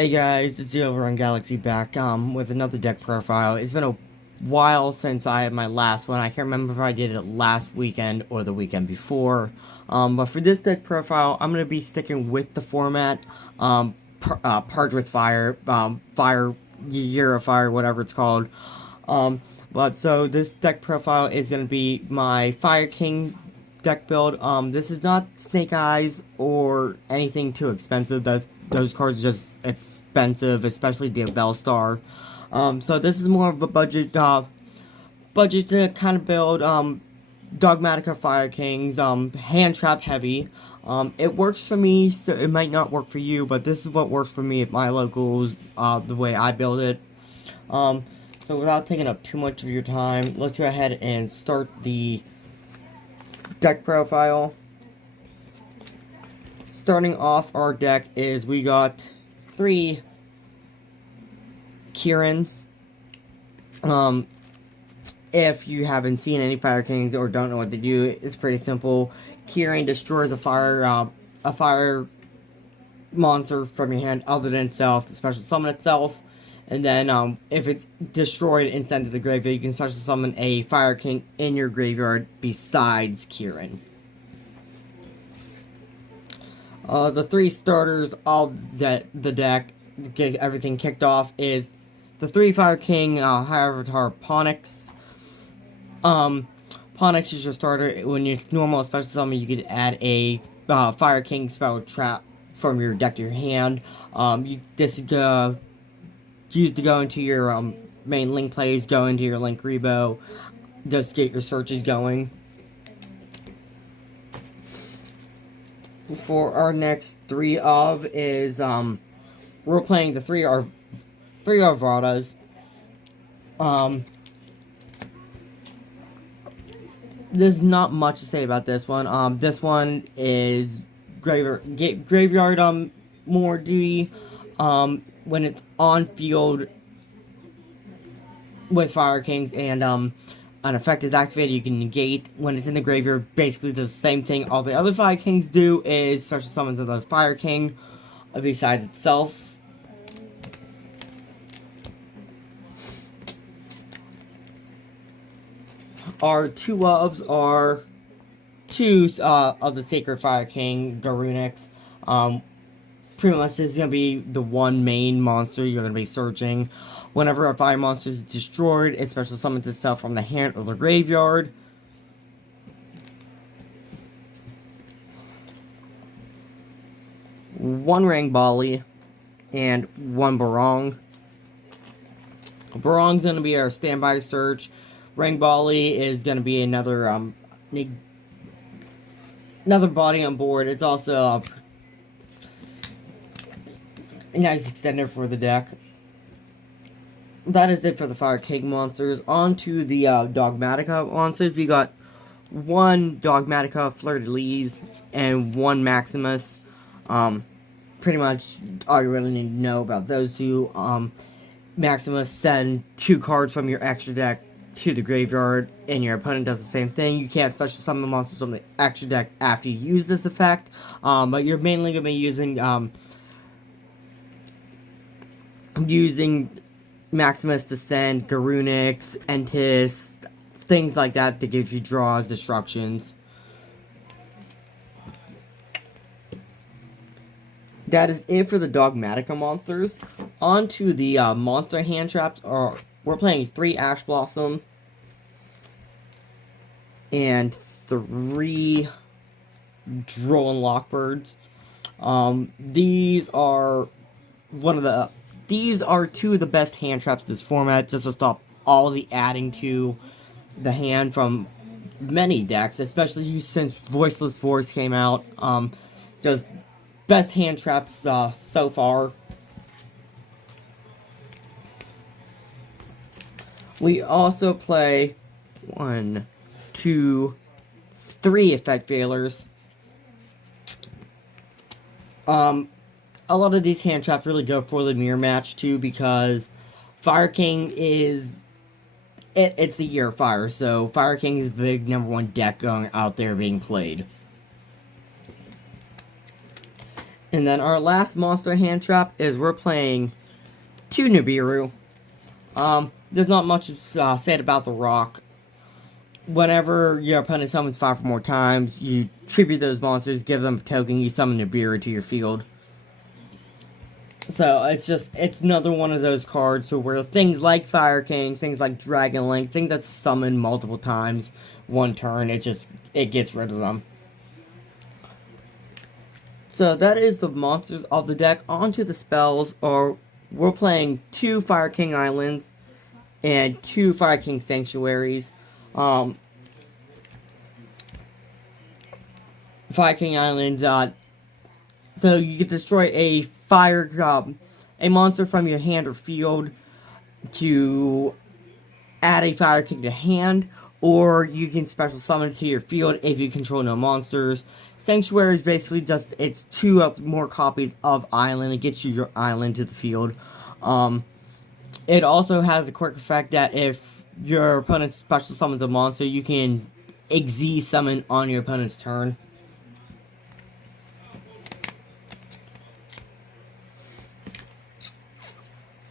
Hey guys, it's the Overrun Galaxy back with another deck profile. It's been a while since I had my last one. I can't remember if I did it last weekend or the weekend before. But for this deck profile, I'm gonna be sticking with the format. Purge with Fire, Fire, Year of Fire, whatever it's called. Um, but so this deck profile is gonna be my Fire King deck build. This is not Snake Eyes or anything too expensive. Those cards are just expensive, especially the Bellstar. So this is more of a budget to kind of build. Dogmatica Fire Kings, hand trap heavy. It works for me, so it might not work for you, but this is what works for me at my locals, the way I build it. So without taking up too much of your time, let's go ahead and start the deck profile. Starting off our deck is we got 3 Kirans. If you haven't seen any Fire Kings or don't know what they do, it's pretty simple. Kiran destroys a fire monster from your hand other than itself, the special summon itself. And then if it's destroyed and sent to the graveyard, you can special summon a Fire King in your graveyard besides Kiran. The 3 starters of the deck, get everything kicked off, is the 3 Fire King High Avatar Ponix. Ponix is your starter. When it's normal special summon, you could add a Fire King spell trap from your deck to your hand. This is used to go into your main link plays, go into your link rebo, just get your searches going. For our next 3 of is we're playing the 3 Arvadas. There's not much to say about this one. This one is graveyard more duty. When it's on field with Fire Kings and an effect is activated, you can negate. When it's in the graveyard, basically does the same thing all the other Fire Kings do, is special summons of the Fire King besides itself. Our 2 loves are 2 of the Sacred Fire King, Garunix. Pretty much this is going to be the one main monster you're going to be searching. Whenever a fire monster is destroyed, it special summons itself from the hand or the graveyard. One Rangbali and 1 Barong. Barong's going to be our standby search. Rangbali is going to be another body on board. It's also a nice extender for the deck. That is it for the Fire King monsters. On to the Dogmatica monsters. We got 1 Dogmatica Fleur-de-Lis and 1 Maximus. Pretty much all you really need to know about those 2. Maximus send 2 cards from your extra deck to the graveyard, and your opponent does the same thing. You can't special summon the monsters on the extra deck after you use this effect, but you're mainly going to be using Maximus to send Garunix, Entis, things like that gives you draws, destructions. That is it for the Dogmatica monsters. On to the monster hand traps. We're playing 3 Ash Blossom and 3 Droll Lockbirds. These are 2 of the best hand traps in this format, just to stop all the adding to the hand from many decks, especially since Voiceless Force came out. Just best hand traps so far. We also play 1, 2, 3 effect failures. A lot of these hand traps really go for the mirror match too, because Fire King is it's the Year of Fire, so Fire King is the big #1 deck going out there being played. And then our last monster hand trap is we're playing 2 Nibiru. There's not much said about the rock. Whenever your opponent summons 5 or more times, you tribute those monsters, give them a token, you summon Nibiru to your field. So it's another one of those cards so where things like Fire King, things like Dragon Link, things that summon multiple times, one turn, it gets rid of them. So that is the monsters of the deck. Onto the spells, or we're playing 2 Fire King Islands and 2 Fire King Sanctuaries. Fire King Islands, so you can destroy a a monster from your hand or field to add a Fire King to hand, or you can special summon it to your field if you control no monsters. Sanctuary is basically just, it's 2 more copies of Island. It gets you your island to the field. It also has a quick effect that if your opponent special summons a monster, you can Xyz summon on your opponent's turn.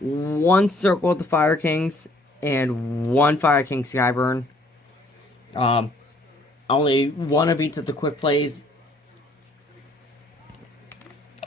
One Circle of the Fire Kings and 1 Fire King Skyburn. Only one of each of the quick plays.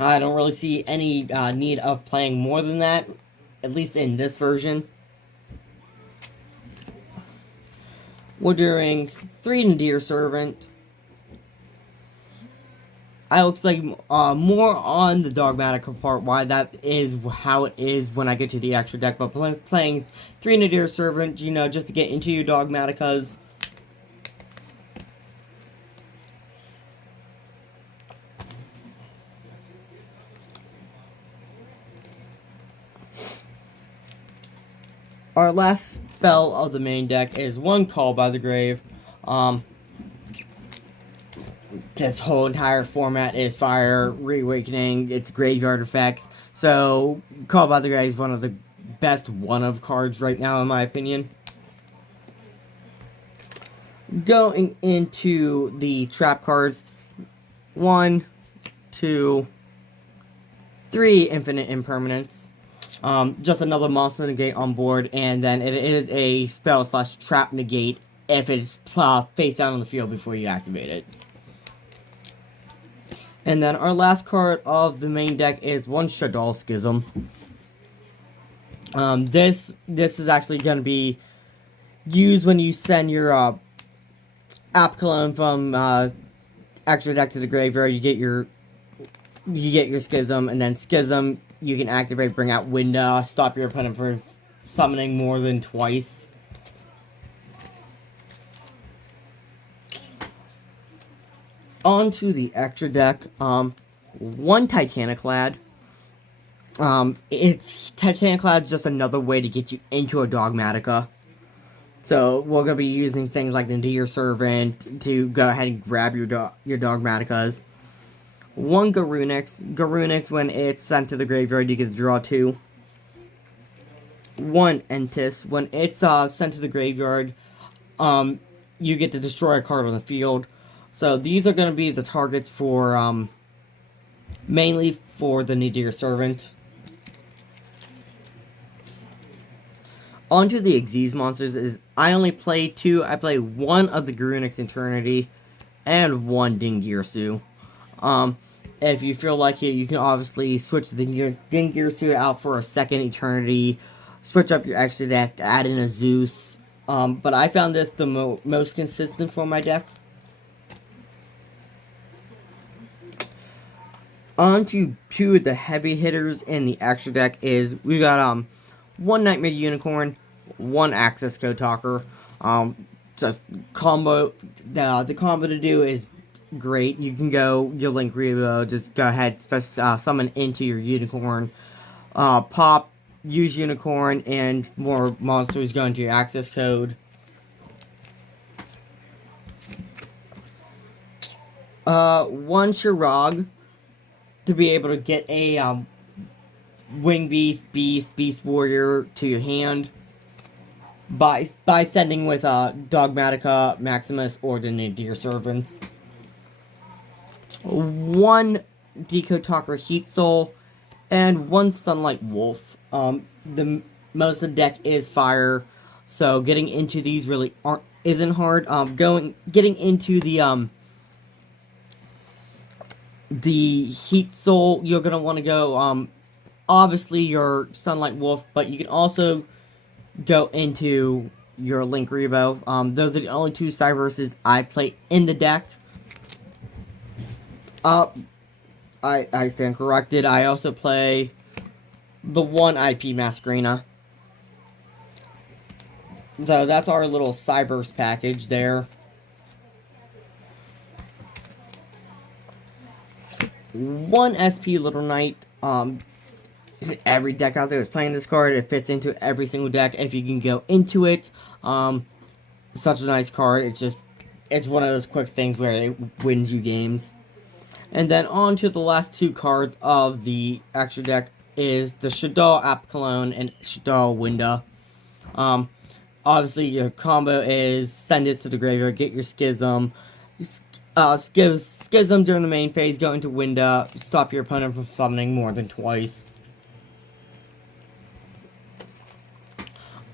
I don't really see any need of playing more than that, at least in this version. We're doing 3 Nadir Servant. I will explain more on the Dogmatica part, why that is how it is when I get to the actual deck. But playing 3 Nadir Servant, you know, just to get into your Dogmaticas. Our last spell of the main deck is 1 Call by the Grave. This whole entire format is Fire, Reawakening, it's graveyard effects. So, Call by the Grave is one of the best one-of cards right now, in my opinion. Going into the trap cards, 1, 2, 3 Infinite Impermanence. Just another monster negate on board, and then it is a spell / trap negate if it's face down on the field before you activate it. And then our last card of the main deck is 1 Shaddoll Schism. This is actually going to be used when you send your Apocalon from extra deck to the graveyard. You get your Schism, and then Schism you can activate, bring out Winda, stop your opponent from summoning more than twice. Onto the extra deck, 1 Titaniclad. Titaniclad is just another way to get you into a Dogmatica. So we're gonna be using things like Nadir Servant to go ahead and grab your Dogmaticas. 1 Garunix. Garunix, when it's sent to the graveyard, you get to draw 2. 1 Entis. When it's sent to the graveyard, you get to destroy a card on the field. So these are going to be the targets for, mainly for the Nadir Servant. Onto the Xyz monsters is, I only play 2. I play 1 of the Garunix Eternity and 1 Dingirsu. If you feel like it, you can obviously switch the Dingirsu out for a 2nd Eternity, switch up your extra deck, add in a Zeus. But I found this the most consistent for my deck. On to 2 of the heavy hitters in the extra deck is, we got 1 Nightmare Unicorn, 1 Access Code Talker. Just combo, the combo to do is great. You can go your Link Revo, just go ahead, summon into your Unicorn, pop, use Unicorn, and more monsters go into your access code. 1 Shirog, to be able to get a Wing Beast Warrior to your hand by sending with Dogmatica, Maximus, or the Nadir Servants. 1 Deco Talker Heat Soul, and one Sunlight Wolf. The most of the deck is fire, so getting into these really isn't hard. Getting into the Heat Soul, you're gonna want to go obviously your Sunlight Wolf, but you can also go into your Linkuriboh. Those are the only two Cyberses I play in the deck. I stand corrected. I also play the one IP Masquerena. So that's our little Cybers package there. One SP Little Knight. Every deck out there is playing this card. It fits into every single deck if you can go into it. Such a nice card. It's one of those quick things where it wins you games. And then on to the last two cards of the extra deck is the Shaddoll Apocalone and Shaddoll Winda. Obviously your combo is send it to the graveyard, get your Schism, Schism during the main phase, go into Winda, stop your opponent from summoning more than twice.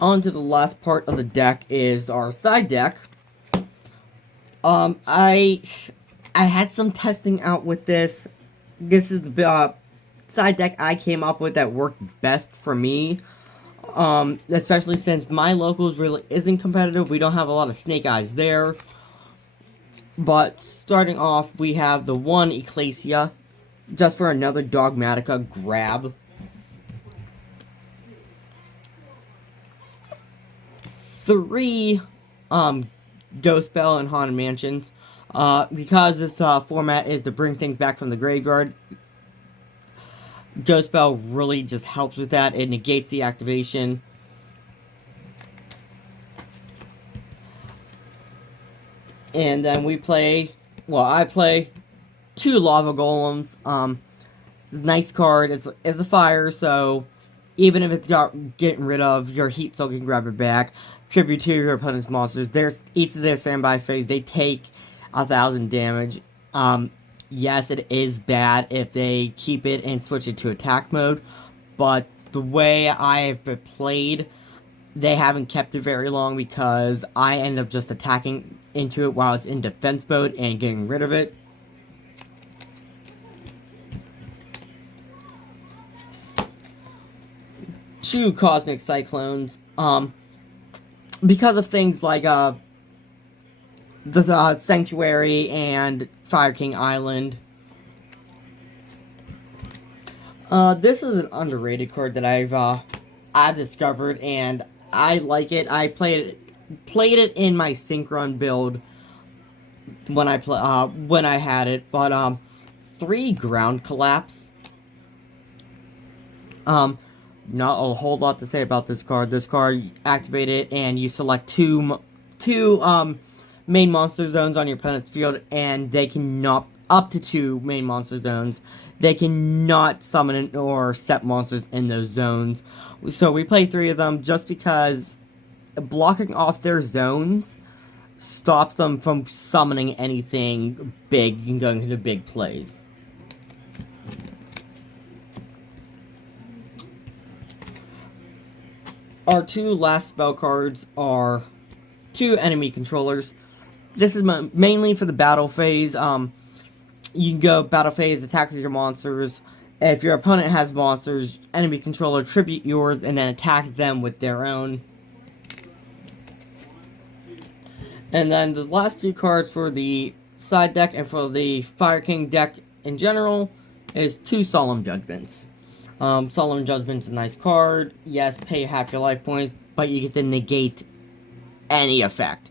On to the last part of the deck is our side deck. I had some testing out with this. This is the side deck I came up with that worked best for me. Especially since my locals really isn't competitive. We don't have a lot of Snake Eyes there. But starting off, we have the one Ecclesia. Just for another Dogmatika grab. 3 Ghost Bell and Haunted Mansions. Because this format is to bring things back from the graveyard, Ghost Bell really just helps with that. It negates the activation. And then we play, well, I play 2 Lava Golems. Nice card. It's a fire, so even if it's getting rid of your Heat Soul, can grab it back. Tribute to your opponent's monsters. Each of their standby phase, they take 1,000 damage. Yes, it is bad if they keep it and switch it to attack mode, but the way I have played, they haven't kept it very long because I end up just attacking into it while it's in defense mode and getting rid of it. Two Cosmic Cyclones. Because of things like the Sanctuary and Fire King Island. This is an underrated card that I've discovered and I like it. I played it in my Synchron build when I had it, but 3 Ground Collapse. Not a whole lot to say about this card. This card, activate it and you select two main monster zones on your opponent's field, and they cannot, up to 2 main monster zones, they cannot summon or set monsters in those zones. So we play 3 of them just because blocking off their zones stops them from summoning anything big and going into big plays. Our 2 last spell cards are 2 enemy controllers. This is mainly for the battle phase. You can go battle phase, attack with your monsters. If your opponent has monsters, enemy controller, tribute yours, and then attack them with their own. And then the last 2 cards for the side deck and for the Fire King deck in general is 2 Solemn Judgments. Solemn Judgment's a nice card. Yes, pay half your life points, but you get to negate any effect.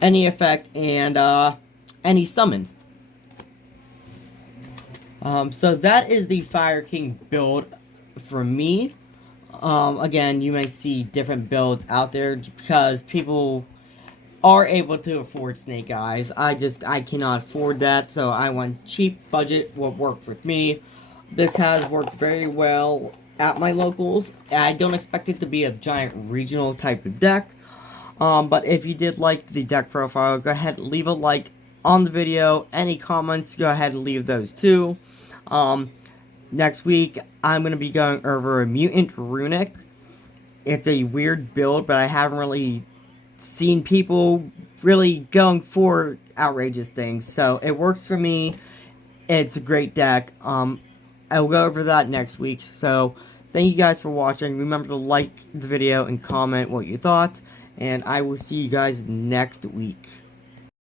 Any effect and any summon. So that is the Fire King build for me. Again, you may see different builds out there because people are able to afford Snake Eyes. I cannot afford that, so I want cheap budget, what worked with me. This has worked very well at my locals. I don't expect it to be a giant regional type of deck. But if you did like the deck profile, go ahead, leave a like, on the video. Any comments, go ahead and leave those too. Next week, I'm going to be going over a Mutant Runic. It's a weird build, but I haven't really seen people really going for outrageous things. So it works for me. It's a great deck. I'll go over that next week. So thank you guys for watching. Remember to like the video and comment what you thought. And I will see you guys next week.